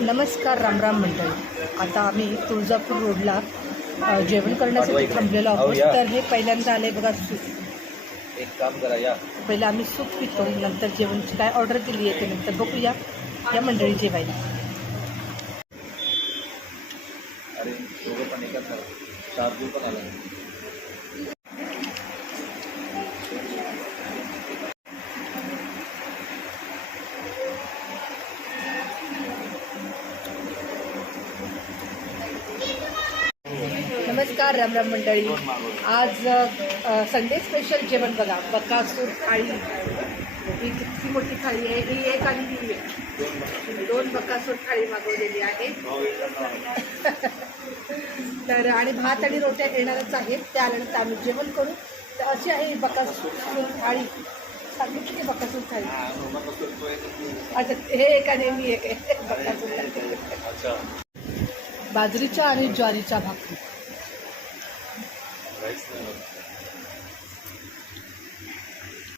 नमस्कार रामराम मंडळी. आता आम्ही तुळजापूर रोडला जेवण करण्यासाठी थांबलेलो आहोत. तर हे पहिल्यांदा आले बघा सूप. एक काम करा या. पहिलं आम्ही सूप पितो, नंतर जेवणची काय ऑर्डर दिली आहे ते नंतर बघूया. या मंडळी जेवायला. अरे दोघं पण एकाच शार्दूल पण आला. नमस्कार रामराम मंडळी. आज संडे स्पेशल जेवण बघा. बकासूर थाळी. ही किती मोठी थाळी आहे. ही एक आणि ही एक. 2 बकासूर थाळी मागवलेली आहे. तर आणि भात आणि रोट्या येणारच आहेत. त्या आल्यानंतर आम्ही जेवण करू. तर अशी आहे ही बकासूर थाळी. सांगितली की बकासूर थाळी. अच्छा, हे एक आणि मी एक आहे. बकासूर थाळी. बाजरीच्या आणि ज्वारीच्या भाकरी.